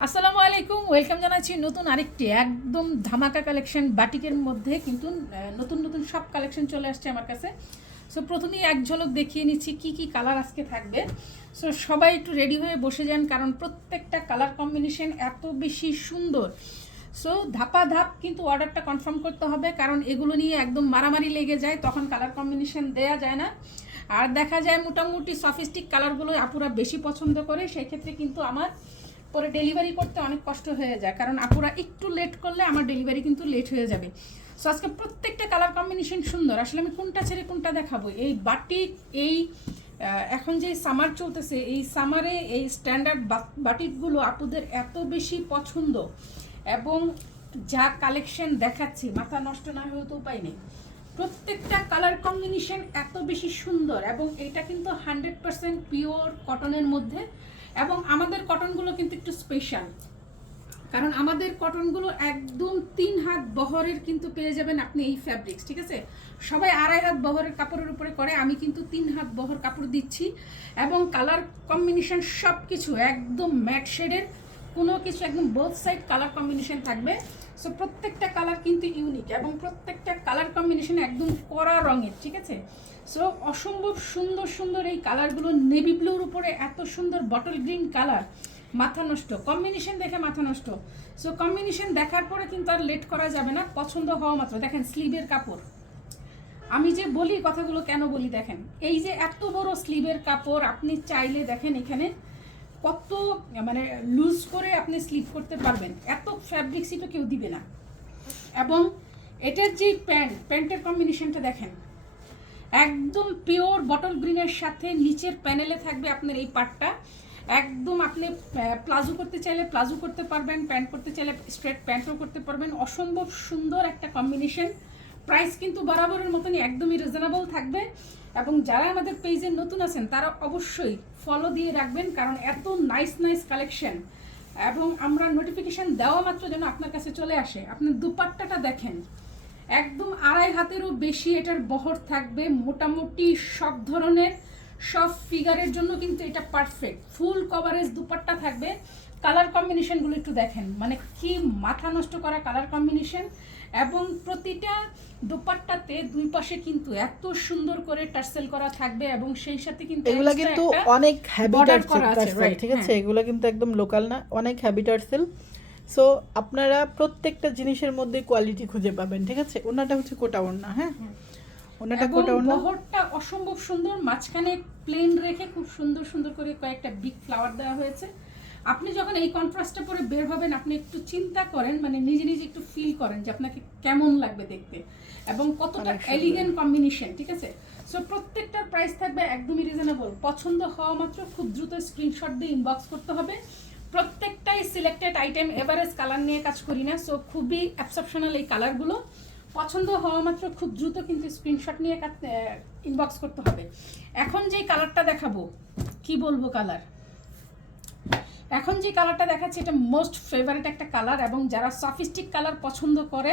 আসসালামু আলাইকুম, ওয়েলকাম জানাচ্ছি নতুন আরেকটি একদম ধামাকা কালেকশন বাটিকের মধ্যে। কিন্তু নতুন নতুন সব কালেকশন চলে আসছে আমার কাছে। সো প্রথমেই এক ঝলক দেখিয়ে নিচ্ছি কি কি কালার আজকে থাকবে। সো সবাই একটু রেডি হয়ে বসে যান, কারণ প্রত্যেকটা কালার কম্বিনেশন এত বেশি সুন্দর। সো ধাপা ধাপ কিন্তু অর্ডারটা কনফার্ম করতে হবে, কারণ এগুলো নিয়ে একদম মারামারি লেগে যায়, তখন কালার কম্বিনেশন দেয়া যায় না। আর দেখা যায় মোটামুটি সফিস্টিক কালারগুলো আপুরা বেশি পছন্দ করে, সেই ক্ষেত্রে কিন্তু আমার পরে ডেলিভারি করতে অনেক কষ্ট হয়ে যায়, কারণ আপুরা একটু লেট করলে আমার ডেলিভারি কিন্তু লেট হয়ে যাবে। সো আজকে প্রত্যেকটা কালার কম্বিনেশন সুন্দর। আসলে আমি কোনটা ছেড়ে কোনটা দেখাবো। এই বাটিক, এই এখন যে সামার চলতেছে, এই সামারে এই স্ট্যান্ডার্ড বাটিকগুলো আপুদের এত বেশি পছন্দ, এবং যা কালেকশন দেখাচ্ছি মাথা নষ্ট না হয়ে তো উপায় নেই। প্রত্যেকটা কালার কম্বিনেশন এত বেশি সুন্দর, এবং এটা কিন্তু 100% পিওর কটনের মধ্যে। এবং আমাদের কটনগুলো কিন্তু একটু স্পেশাল, কারণ আমাদের কটনগুলো একদম 3 হাত বহরের কিন্তু পেয়ে যাবেন আপনি এই ফ্যাব্রিক্স। ঠিক আছে, সবাই 2.5 হাত বহরের কাপড়ের উপরে করে, আমি কিন্তু 3 হাত বহর কাপড় দিচ্ছি। এবং কালার কম্বিনেশন সব কিছু একদম ম্যাট শেডের, কোনো কিছু একদম বোথ সাইড কালার কম্বিনেশন থাকবে। সো প্রত্যেকটা কালার কিন্তু ইউনিক, এবং প্রত্যেকটা কালার কম্বিনেশন একদম কড়া রঙের। ঠিক আছে, সো অসম্ভব সুন্দর সুন্দর এই কালারগুলো। নেভি ব্লুর উপরে এত সুন্দর বটল গ্রিন কালার, মাথা নষ্ট কম্বিনেশন দেখে মাথা নষ্ট। সো কম্বিনেশন দেখার পরে কিন্তু আর লেট করা যাবে না, পছন্দ হওয়া মাত্র। দেখেন স্লিভের কাপড়, আমি যে বলি কথাগুলো কেন বলি, দেখেন এই যে এত বড় স্লিভের কাপড়, আপনি চাইলে দেখেন এখানে কত মানে লুজ করে আপনি স্লিভ করতে পারবেন, এত ফ্যাব্রিক্সই তো কেউ দিবে না। এবং এটার যে প্যান্টের কম্বিনেশনটা দেখেন, একদম পিওর বটল গ্রিনের সাথে নিচের প্যানেলে থাকবে আপনার এই পার্টটা। একদম আপনি প্লাজো করতে চাইলে প্লাজো করতে পারবেন, প্যান্ট করতে চাইলে স্ট্রেট প্যান্টও করতে পারবেন। অসম্ভব সুন্দর একটা কম্বিনেশন। প্রাইস কিন্তু বরাবরের মতনই একদমই রিজনেবল থাকবে। এবং যারা আমাদের পেজে নতুন আছেন তারা অবশ্যই ফলো দিয়ে রাখবেন, কারণ এত নাইস নাইস কালেকশন, এবং আমরা নোটিফিকেশান দেওয়া মাত্র যেন আপনার কাছে চলে আসে। আপনি দুপাট্টাটা দেখেন, একদম 2.5 হাতেরও বেশি এটার বহর থাকবে। মোটামুটি সব ধরনের সব ফিগারের জন্য কিন্তু এটা পারফেক্ট। ফুল কভারেজ দুপাট্টা থাকবে। কালার কম্বিনেশনগুলো একটু দেখেন, মানে কি মাথা নষ্ট করা কালার কম্বিনেশন। এবং প্রতিটা দুপাট্টাতে দুই পাশে কিন্তু এত সুন্দর করে টার্সেল করা থাকবে, এবং সেই সাথে কিন্তু এগুলা কিন্তু অনেক হেভি টার্সেল। ঠিক আছে, এগুলা কিন্তু একদম লোকাল না, অনেক হেভি টার্সেল। সো আপনারা প্রত্যেকটা জিনিসের মধ্যে কোয়ালিটি খুঁজে পাবেন। ঠিক আছে, ওনাটা হচ্ছে কোটা ওড়না। হ্যাঁ, ওনাটা কোটা ওড়না, বহরটা অসম্ভব সুন্দর, মাঝখানে প্লেন রেখে খুব সুন্দর সুন্দর করে কয়েকটা বিগ ফ্লাওয়ার দেওয়া হয়েছে। আপনি যখন এই কন্ট্রাস্টটা পরে বের হবেন, আপনি একটু চিন্তা করেন, মানে নিজে নিজে একটু ফিল করেন যে আপনাকে কেমন লাগবে দেখতে, এবং কতটা এলিগেন্ট কম্বিনেশন। ঠিক আছে, সো প্রত্যেকটার প্রাইস থাকবে একদমই রিজনেবল। পছন্দ হওয়া মাত্র খুব দ্রুত স্ক্রিনশট দিয়ে ইনবক্স করতে হবে। প্রত্যেকটাই সিলেক্টেড আইটেম, এভারেজ কালার নিয়ে কাজ করি না। সো খুবই এক্সেপশনাল এই কালারগুলো। পছন্দ হওয়া মাত্র খুব দ্রুত কিন্তু স্ক্রিনশট নিয়ে ইনবক্স করতে হবে। এখন যেই কালারটা দেখাবো, কি বলবো কালার, এখন যে কালারটা দেখাচ্ছি এটা মোস্ট ফেভারিট একটা কালার। এবং যারা সফিস্টিক কালার পছন্দ করে,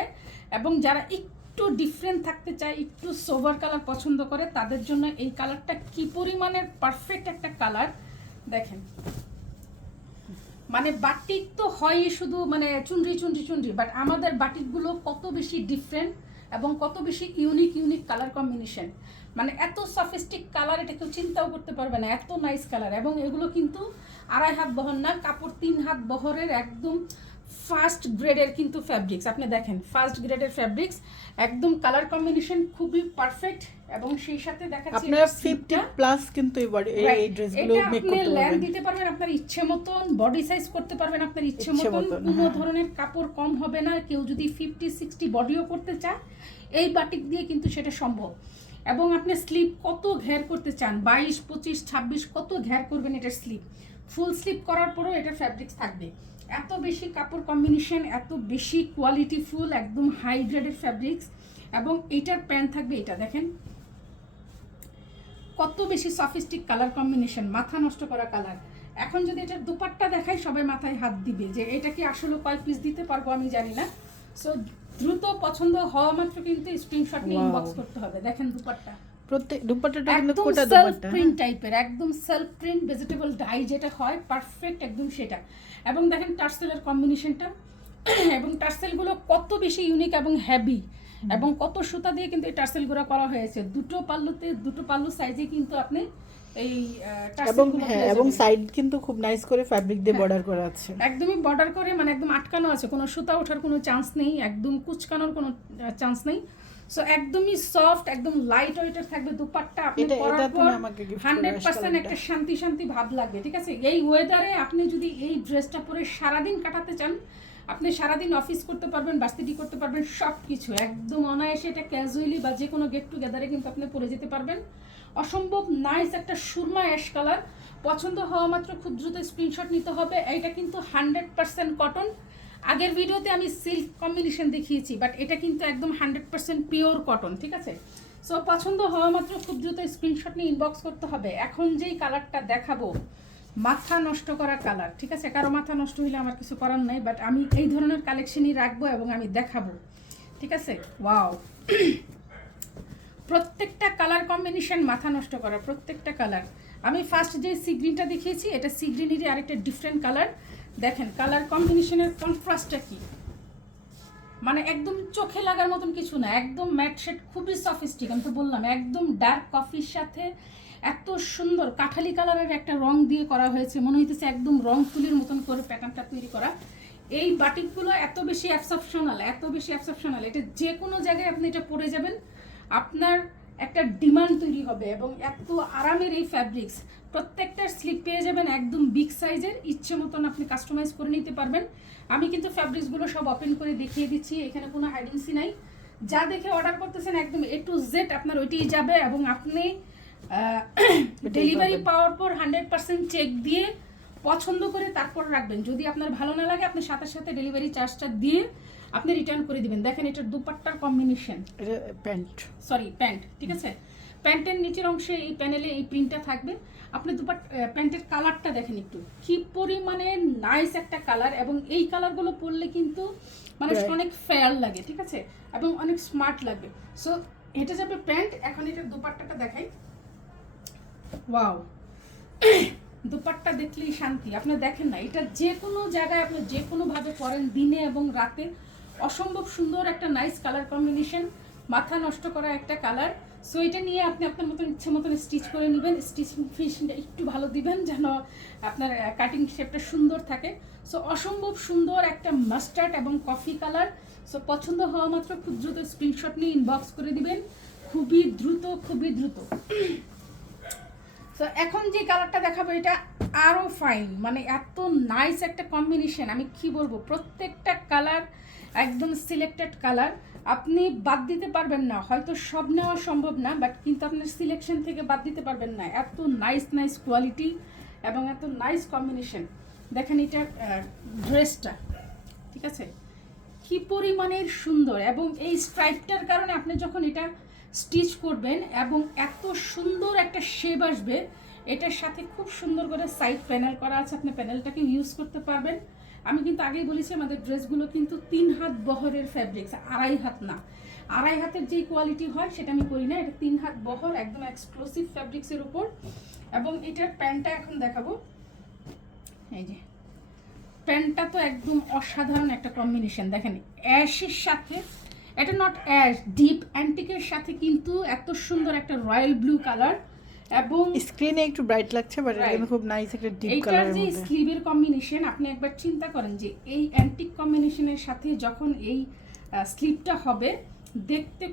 এবং যারা একটু ডিফারেন্ট থাকতে চায়, একটু সোবার কালার পছন্দ করে, তাদের জন্য এই কালারটা কি পরিমাণের পারফেক্ট একটা কালার। দেখেন, মানে বাটিক তো হয়ই শুধু মানে চুনরি চুনরি চুনরি, বাট আমাদের বাটিকগুলো কত বেশি ডিফারেন্ট এবং কত বেশি ইউনিক ইউনিক কালার কম্বিনেশন। মানে এত সফিস্টিক কালার এটা কেউ চিন্তাও করতে পারবে না, এত নাইস কালার। এবং এগুলো কিন্তু 2.5 হাত বহর না, কাপড় 3 হাত বহরের একদম ফার্স্ট গ্রেডের কিন্তু ফ্যাব্রিক্স। আপনি দেখেন ফার্স্ট গ্রেডের ফ্যাব্রিক্স, একদম কালার কম্বিনেশন খুবই পারফেক্ট। এবং সেই সাথে দেখাচ্ছি আপনারা 50 প্লাস কিন্তু এই ড্রেসগুলো মেক করতে পারবেন। লেন্থ দিতে পারবেন আপনার ইচ্ছে মতন, বডি সাইজ করতে পারবেন আপনার ইচ্ছে মতন, কোনো ধরনের কাপড় কম হবে না। কেউ যদি 50-60 বডিও করতে চায়, এই বাটিক দিয়ে কিন্তু সেটা সম্ভব। এবং আপনি স্লিপ কত ঘের করতে চান, 22, 25, 26 কত ঘের করবেন এটার স্লিপ। ফুল স্লিপ করার পরেও এটার ফ্যাব্রিক্স থাকবে। এত বেশি কাপড় কম্বিনেশন, এত বেশি কোয়ালিটি ফুল, একদম হাই গ্রেডের ফ্যাব্রিক্স। এবং এইটার প্যান্ট থাকবে, এটা দেখেন কত বেশি সফিস্টিক কালার কম্বিনেশন, মাথা নষ্ট করা কালার। এখন যদি এটার দুপাট্টা দেখাই, সবাই মাথায় হাত দিবে যে এটা কি আসলে কয় পিস দিতে পারবো আমি জানি না। সো দ্রুত পছন্দ হওয়া মাত্র কিন্তু স্ক্রিনশট নিয়ে ইনবক্স করতে হবে। দেখেন দুপাট্টা প্রত্যেক দুপাট্টাটা কিন্তু একদম কোটা সেলফ দুপাট্টা, প্রিন্ট টাইপের, একদম সেলফ প্রিন্ট ভেজিটেবল ডাই যেটা হয় পারফেক্ট একদম সেটা। এবং দেখেন টার্সেলের কম্বিনেশনটা এবং টার্সেলগুলো কত বেশি ইউনিক এবং হেভি, এবং কত সুতা দিয়ে কিন্তু এই টার্সেলগুলো করা হয়েছে। দুটো পাল্লু সাইজে কিন্তু আপনি এই এবং টার্সেলগুলো হ্যাঁ পেয়ে এবং যাবেন। সাইড কিন্তু খুব নাইস করে ফ্যাব্রিক দিয়ে বর্ডার করা আছে। একদমই বর্ডার করে, মানে একদম আটকানো আছে, কোনো সুতা ওঠার কোনো চান্স নেই, একদম কুচকানোর কোনো চান্স নেই। সো একদমই সফট, একদম লাইট ওয়েটের থাকবে দুপাট্টা। আপনি পরার পর 100% একটা শান্তি শান্তি ভাব লাগবে, ঠিক আছে? এই ওয়েদারে আপনি যদি এই ড্রেসটা পরে সারাদিন কাটাতে চান, আপনি সারাদিন অফিস করতে পারবেন, ভার্সিটি করতে পারবেন, সব কিছু একদম অনায়াসে এটা ক্যাজুয়ালি বা যে কোনো গেট টুগেদারে কিন্তু আপনি পরে যেতে পারবেন। অসম্ভব নাইস একটা সুরমা অ্যাশ কালার। পছন্দ হওয়া মাত্র খুব দ্রুত স্ক্রিনশট নিতে হবে। এইটা কিন্তু 100% কটন। আগের ভিডিওতে আমি সিল্ক কম্বিনেশন দেখিয়েছি, বাট এটা কিন্তু একদম 100% পিওর কটন, ঠিক আছে? সো পছন্দ হওয়া মাত্র খুব দ্রুত স্ক্রিনশট নিয়ে ইনবক্স করতে হবে। এখন যেই কালারটা দেখাবো মাথা নষ্ট করা কালার, ঠিক আছে? কারো মাথা নষ্ট হলে আমার কিছু করার নাই, বাট আমি এই ধরনের কালেকশনই রাখবো এবং আমি দেখাবো, ঠিক আছে? ওয়াও, প্রত্যেকটা কালার কম্বিনেশন মাথা নষ্ট করা, প্রত্যেকটা কালার। আমি ফার্স্ট যে সি গ্রিনটা দেখিয়েছি, এটা সি গ্রিনেরই আরেকটা ডিফারেন্ট কালার। দেখেন কালার কম্বিনেশনের কন্ট্রাস্টটা কি, মানে একদম চোখে লাগার মতন কিছু না, একদম ম্যাট শেড, খুবই সফিস্টিক। আমি তো বললাম একদম ডার্ক কফির সাথে এত সুন্দর কাঠালি কালারের একটা রং দিয়ে করা হয়েছে, মনে হইতেছে একদম রং তুলির মতন করে প্যাটার্নটা তৈরি করা। এই বাটিকগুলো এত বেশি এক্সেপশনাল, এত বেশি এক্সেপশনাল, এটা যে কোনো জায়গায় আপনি এটা পরে যাবেন, আপনার একটা ডিমান্ড তৈরি হবে। এবং এত আরামের এই ফ্যাব্রিক্স, প্রত্যেকটার স্লিপ পেয়ে যাবেন একদম বিগ সাইজের, ইচ্ছে মতন আপনি কাস্টমাইজ করে নিতে পারবেন। আমি কিন্তু ফ্যাব্রিক্সগুলো সব ওপেন করে দেখিয়ে দিচ্ছি, এখানে কোনো হাইডেন্সি নাই। যা দেখে অর্ডার করতেছেন একদম A to Z আপনার ওইটাই যাবে, এবং আপনি ডেলিভারি পাওয়ার পর 100% চেক দিয়ে পছন্দ করে তারপর রাখবেন। যদি আপনার ভালো না লাগে আপনি সাথে সাথে ডেলিভারি চার্জটা দিয়ে আপনি রিটার্ন করে দিবেন। দেখেন এটার দুপাট্টার কম্বিনেশন, এটা প্যান্ট, সরি প্যান্ট, ঠিক আছে? প্যান্টের নিচের অংশে এই প্যানেলে এই প্রিন্টটা থাকবে। আপনি প্যান্টের কালারটা দেখেন একটু, কি পরিমাণে নাইস একটা কালার, এবং এই কালারগুলো পরলে কিন্তু মানে অনেক ফেয়ার লাগে, ঠিক আছে? এবং অনেক স্মার্ট লাগবে। সো এটা যাবে প্যান্ট। এখন এটার দুপাট্টাটা দেখাই। ওয়াও, দুপাট্টা দেখলেই শান্তি। আপনি দেখেন না, এটা যে কোনো জায়গায় আপনি যে কোনোভাবে পরেন, দিনে এবং রাতে, অসম্ভব সুন্দর একটা নাইস কালার কম্বিনেশন, মাথা নষ্ট করা একটা কালার। সো এটা নিয়ে আপনি আপনার মতন ইচ্ছে মতন স্টিচ করে নেবেন। স্টিচিং ফিনিশিংটা একটু ভালো দিবেন যেন আপনার কাটিং শেপটা সুন্দর থাকে। সো অসম্ভব সুন্দর একটা মাস্টার্ড এবং কফি কালার। সো পছন্দ হওয়া মাত্র খুব দ্রুত স্ক্রিনশট নিয়ে ইনবক্স করে দিবেন, খুবই দ্রুত, খুবই দ্রুত। সো এখন যে কালারটা দেখাবো এটা আরও ফাইন, মানে এত নাইস একটা কম্বিনেশন, আমি কি বলবো, প্রত্যেকটা কালার একদম সিলেক্টেড কালার, আপনি বাদ দিতে পারবেন না। হয়তো সব নেওয়া সম্ভব না, বাট কিন্তু আপনার সিলেকশন থেকে বাদ দিতে পারবেন না। এত নাইস কোয়ালিটি এবং এত নাইস কম্বিনেশন। দেখেন এটার ড্রেসটা, ঠিক আছে, কি পরিমাণের সুন্দর, এবং এই স্ট্রাইপটার কারণে আপনি যখন এটা স্টিচ করবেন এবং এত সুন্দর একটা শেপ আসবে। এটার সাথে খুব সুন্দর করে সাইড প্যানেল করা আছে, আপনি প্যানেলটাকে ইউজ করতে পারবেন। আমি কিন্তু আগেই বলেছি আমাদের ড্রেসগুলো কিন্তু 3 হাত বহরের ফ্যাব্রিক্স, 2.5 হাত না। 2.5 হাতের যেই কোয়ালিটি হয় সেটা আমি করি না, এটা 3 হাত বহর, একদম এক্সক্লুসিভ ফ্যাব্রিক্সের উপর। এবং এটার প্যান্টটা এখন দেখাবো। এই যে প্যান্টটা তো একদম অসাধারণ একটা কম্বিনেশন। দেখেন অ্যাশের সাথে, এটা নট অ্যাশ, ডিপ অ্যান্টিকের সাথে কিন্তু এত সুন্দর একটা রয়্যাল ব্লু কালার, এবং স্ক্রিনে একটু ব্রাইট লাগছে বাট এটা কিন্তু খুব নাইস একটা ডিপ কালারের মধ্যে। এইটার যে স্লিভের কম্বিনেশন, আপনি একবার চিন্তা করেন যে এই অ্যান্টিক কম্বিনেশনের সাথে যখন এই স্লিভটা হবে, দেখতে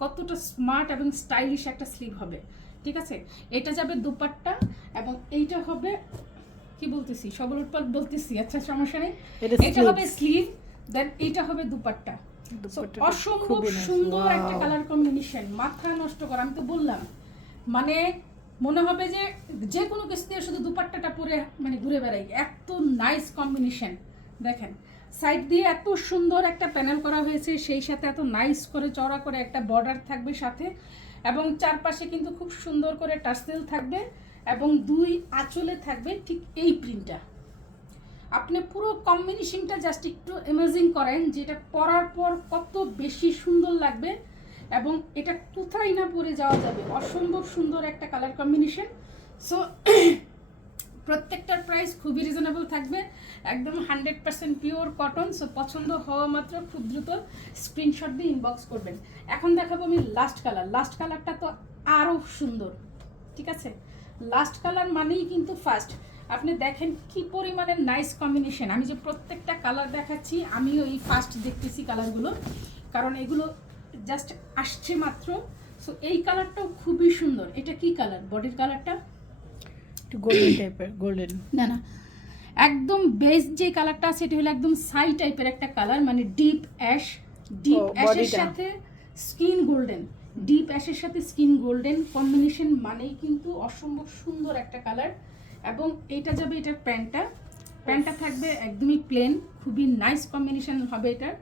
কতটা স্মার্ট এবং স্টাইলিশ একটা স্লিভ হবে, ঠিক আছে? এটা যাবে দুপাট্টা, এবং এইটা হবে, কি বলতেছি, সবল উৎপাদ বলতেছি, আচ্ছা সমস্যা নেই। এটা হবে স্লিভ, দেন এইটা হবে দুপাট্টা। অসম্ভব সুন্দর একটা কালার কম্বিনেশন, মাথা নষ্ট করা। আমি তো বললাম, মানে মনে হবে যে যে কোনো কিছু দিয়ে শুধু দুপাট্টাটা পরে মানে ঘুরে বেড়াই, এত নাইস কম্বিনেশন। দেখেন সাইড দিয়ে এত সুন্দর একটা প্যানেল করা হয়েছে, সেই সাথে এত নাইস করে চওড়া করে একটা বর্ডার থাকবে সাথে, এবং চারপাশে কিন্তু খুব সুন্দর করে টার্সেল থাকবে, এবং 2 আঁচলে থাকবে ঠিক এই প্রিন্টটা। আপনি পুরো কম্বিনেশনটা জাস্ট একটু ইমাজিন করেন, যেটা পরার পর কত বেশি সুন্দর লাগবে, এবং এটা কোথায় না পরে যাওয়া যাবে, অসম্ভব সুন্দর একটা কালার কম্বিনেশন। সো প্রত্যেকটার প্রাইস খুবই রিজনেবল থাকবে, একদম 100% পিওর কটন। সো পছন্দ হওয়া মাত্র খুব দ্রুত স্ক্রিনশট দিয়ে ইনবক্স করবেন। এখন দেখাবো আমি লাস্ট কালার। লাস্ট কালারটা তো আরও সুন্দর, ঠিক আছে? লাস্ট কালার মানেই কিন্তু ফার্স্ট। আপনি দেখেন কি পরিমাণের নাইস কম্বিনেশন। আমি যে প্রত্যেকটা কালার দেখাচ্ছি, আমিও এই ফার্স্ট দেখতেছি কালারগুলো, কারণ এগুলো জাস্ট আসছে মাত্র। সো এই কালারটাও খুবই সুন্দর। এটা কি কালার? বডির কালারটা গোল্ডেন টাইপের, গোল্ডেন না না, একদম বেস যে কালারটা আছে এটা হলো একদম সাই টাইপের একটা কালার, মানে ডিপ অ্যাশ। ডিপ অ্যাশের সাথে স্কিন গোল্ডেন, ডিপ অ্যাশের সাথে স্কিন গোল্ডেন কম্বিনেশন মানেই কিন্তু অসম্ভব সুন্দর একটা কালার। এবং এইটা যাবে এটার প্যান্টটা থাকবে একদমই প্লেন, খুবই নাইস কম্বিনেশন হবে এটার।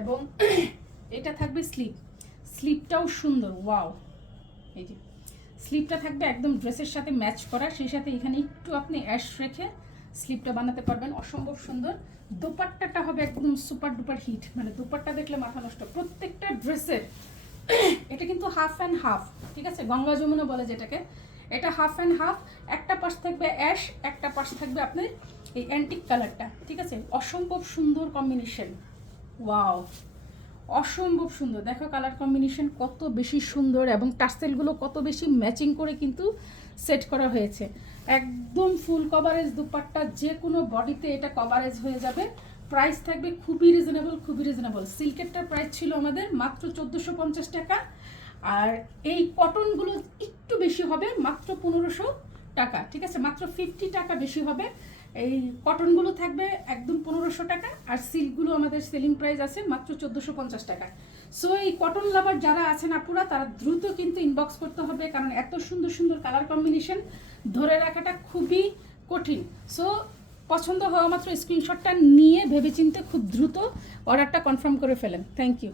এবং এটা থাকবে স্লিপটাও সুন্দর, ওয়াও। এই যে স্লিপটা থাকবে একদম ড্রেসের সাথে ম্যাচ করা, সেই সাথে এখানে একটু আপনি অ্যাশ রেখে স্লিপটা বানাতে পারবেন, অসম্ভব সুন্দর। দোপাট্টাটা হবে একদম সুপার ডুপার হিট, মানে দোপাট্টা দেখলে মাথা নষ্ট প্রত্যেকটা ড্রেসের। এটা কিন্তু হাফ অ্যান্ড হাফ, ঠিক আছে? গঙ্গা যমুনা বলে যেটাকে, এটা হাফ অ্যান্ড হাফ। একটা পাশ থাকবে অ্যাশ, একটা পাশ থাকবে আপনার এই অ্যান্টিক কালারটা, ঠিক আছে? অসম্ভব সুন্দর কম্বিনেশন, ওয়াও, অসম্ভব সুন্দর। দেখো কালার কম্বিনেশন কত বেশি সুন্দর, এবং টার্সেলগুলো কত বেশি ম্যাচিং করে কিন্তু সেট করা হয়েছে। একদম ফুল কভারেজ দুপাট্টা, যে কোনো বডিতে এটা কভারেজ হয়ে যাবে। প্রাইস থাকবে খুবই রিজনেবল, খুবই রিজনেবল। সিল্কেরটার প্রাইস ছিল আমাদের মাত্র 1450 টাকা, আর এই কটনগুলো একটু বেশি হবে, মাত্র 1500 টাকা, ঠিক আছে? মাত্র 50 টাকা বেশি হবে। এই কটনগুলো থাকবে একদম 1500 টাকা, আর সিল্কগুলো আমাদের সেলিং প্রাইস আছে মাত্র 1450 টাকা। সো এই কটন লাভার যারা আছেন আপুরা, তারা দ্রুত কিন্তু ইনবক্স করতে হবে, কারণ এত সুন্দর সুন্দর কালার কম্বিনেশন ধরে রাখাটা খুবই কঠিন। সো পছন্দ হওয়া মাত্র স্ক্রিনশটটা নিয়ে ভেবেচিন্তে খুব দ্রুত অর্ডারটা কনফার্ম করে ফেলেন। Thank you.